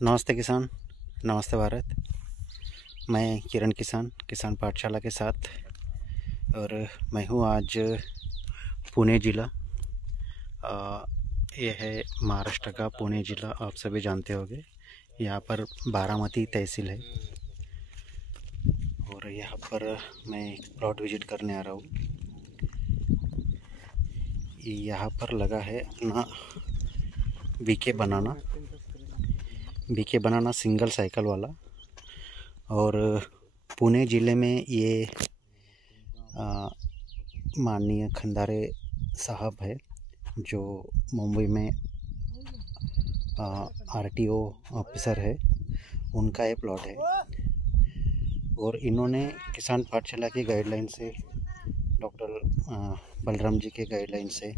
नमस्ते किसान, नमस्ते भारत। मैं किरण किसान पाठशाला के साथ, और मैं हूँ आज पुणे ज़िला। यह है महाराष्ट्र का पुणे ज़िला, आप सभी जानते होंगे। यहाँ पर बारामती तहसील है और यहाँ पर मैं एक प्लॉट विजिट करने आ रहा हूँ। यहाँ पर लगा है अपना बीके बनाना सिंगल साइकिल वाला। और पुणे ज़िले में ये माननीय खंदारे साहब है, जो मुंबई में आरटीओ ऑफिसर है, उनका ये प्लॉट है। और इन्होंने किसान पाठशाला की गाइडलाइन से, डॉक्टर बलराम जी के गाइडलाइन से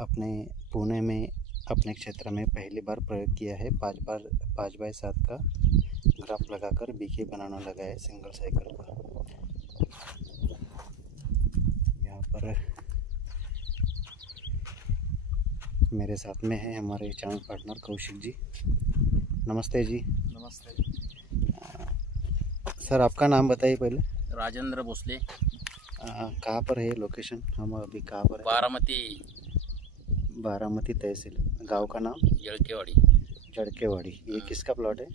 अपने पुणे में अपने क्षेत्र में पहली बार प्रयोग किया है। 5x7 का ग्राफ लगाकर बीके बनाना लगा है सिंगल साइकिल का। यहाँ पर मेरे साथ में है हमारे चैनल पार्टनर कौशिक जी। नमस्ते जी। नमस्ते सर, आपका नाम बताइए पहले। राजेंद्र भोसले। कहाँ पर है लोकेशन? हम अभी कहाँ पर है? बारामती तहसील। गांव का नाम? जड़केवाड़ी। ये किसका प्लॉट है?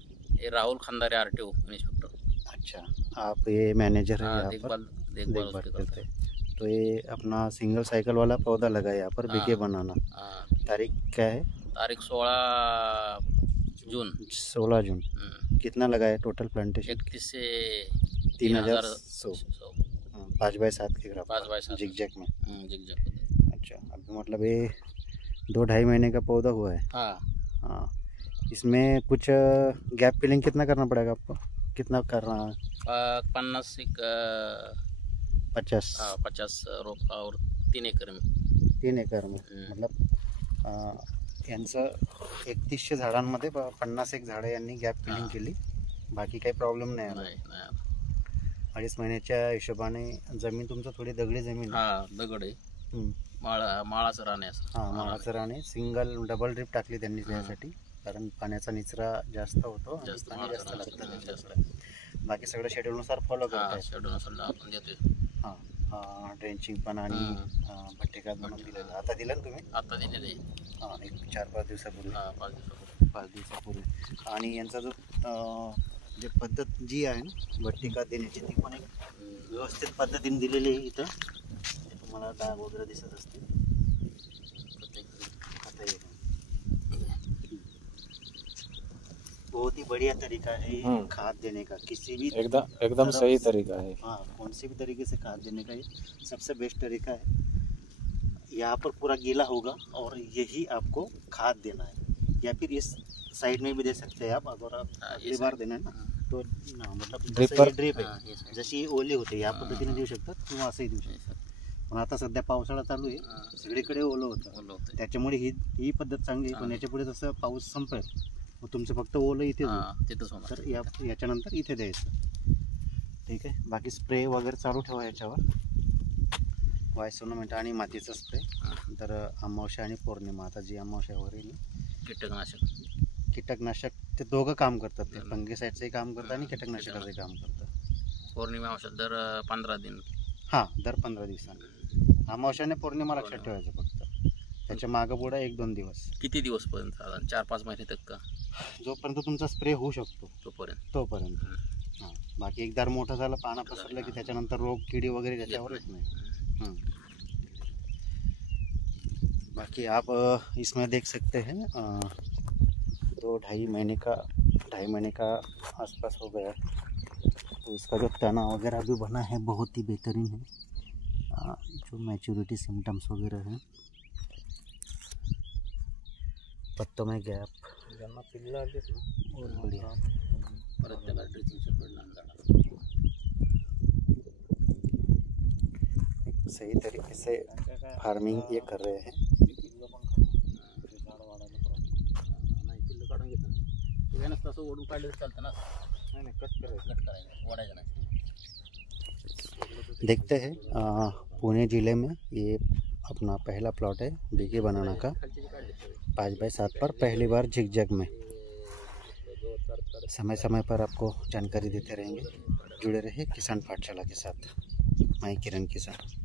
ये राहुल खंदारे आरटीओ इंस्पेक्टर। अच्छा, आप ये मैनेजर है यहाँ पर? देखभाल करते हैं। तो ये अपना सिंगल साइकिल वाला पौधा लगा है यहाँ पर बीके बनाना। तारीख क्या है? तारीख 16 जून। 16 जून। कितना लगा है टोटल प्लांटेशन? 31 से 3100। 5x7 के ग्राफ, 5x7 जिगजैग में। जिगजैग। अच्छा, अभी मतलब ये 2-2.5 महीने का पौधा हुआ है। हाँ। इसमें कुछ गैप फिलिंग कितना करना पड़ेगा आपको? कितना करना है? 50 रोप और 3 एकर में। 3 एकर में मतलब यांचं 3100 झाडांमध्ये 50 झाडं यांनी गॅप फिलिंग केली। बाकी काही प्रॉब्लेम नाही आला। 2.5 महिन्याच्या हिशोबाने जमीन तुमचं थोडी दगडी जमीन आहे। दगड आहे। माळाचं राणे असं। माळाचं राणे। सिंगल डबल ड्रिप टाकली त्यांनी त्यासाठी, कारण पाण्याचा निचरा जास्त होतो, जास्त लागतं। बाकी सगळं शेड्यूलनुसार फॉलो करतात। शेड्यूलनुसार आपण देतोय। ड्रेंचिंग पण आणि भट्टिकात बनवून दिलेलं। आता दिलं ना तुम्ही? आता दिलेलं आहे। एक 4-5 दिवसापूर्वी। 5 दिवसापूर्वी। आणि यांचा जो जे पद्धत जी आहे ना भट्टिका देण्याची, ती पण एक व्यवस्थित पद्धतीने दिलेली आहे। इथं तुम्हाला डाग वगैरे दिसत असतील। बहुत ही बढ़िया तरीका है खाद देने का। किसी भी एकदम सही तरीका है। हाँ, कौन से भी तरीके से खाद देने का ये सबसे बेस्ट तरीका है। यहाँ पर पूरा गीला होगा और यही आपको खाद देना है, या फिर इस साइड में भी दे सकते हैं आप। अगर आप अगली बार देना है ना, तो मतलब ड्रिप आहे, जशी ओली होते या पद्धतीने देऊ शकतात किंवा असंही देऊ शकतात। पण आता सध्या पावसाळा चालू आहे, सगळीकडे ओलं होतं, त्याच्यामुळे ही पद्धत चांगली आहे। पण याच्या पुढे जसं पाऊस संपेल, मग तुमचं फक्त ओलं इथेच होईल, तर याच्यानंतर इथे द्यायचं। ठीक आहे। बाकी स्प्रे वगैरे चालू ठेवा याच्यावर, वायसोनोमेट आणि मातीचा स्प्रे। तर अमावस्या आणि पौर्णिमा, आता जी अमावस्या वगैरे कीटकनाशक ते दोघं काम करतात। ते फंगीसाईडचंही काम करतात आणि कीटकनाशकाचंही काम करतात। पौर्णिमा औषध दर 15 दिन। दर 15 दिवसांनी। अमावस्या आणि पौर्णिमा लक्षात ठेवायचं फक्त, त्याच्या मागं पुढं 1-2 दिवस। किती दिवस पर्यंत? साधारण 4-5 महिने तक का? जोपर्यंत तुमचा स्प्रे होऊ शकतो तोपर्यंत। बाकी एकदा मोठं झालं, पानं पसरलं की त्याच्यानंतर रोग किडी वगैरे त्याच्यावर येत नाही। बाकी आप इसमें देख सकते हैं 2-2.5 महीने का आसपास हो गया। तो इसका जो तना वगैरह भी बना है बहुत ही बेहतरीन है। जो मैच्योरिटी सिम्टम्स वगैरह हैं, पत्तों में गैप, बहुत बढ़िया। एक सही तरीके से फार्मिंग ये कर रहे हैं। ओढून काढलं चालतं ना? नाही, कट करायचं, ओढायचं नाही। देखते हैं पुणे ज़िले में ये अपना पहला प्लॉट है बीके बनाना का, 5x7 पर पहली बार जिगजैग में। समय समय पर आपको जानकारी देते रहेंगे। जुड़े रहे किसान पाठशाला के साथ। मैं किरण किसान।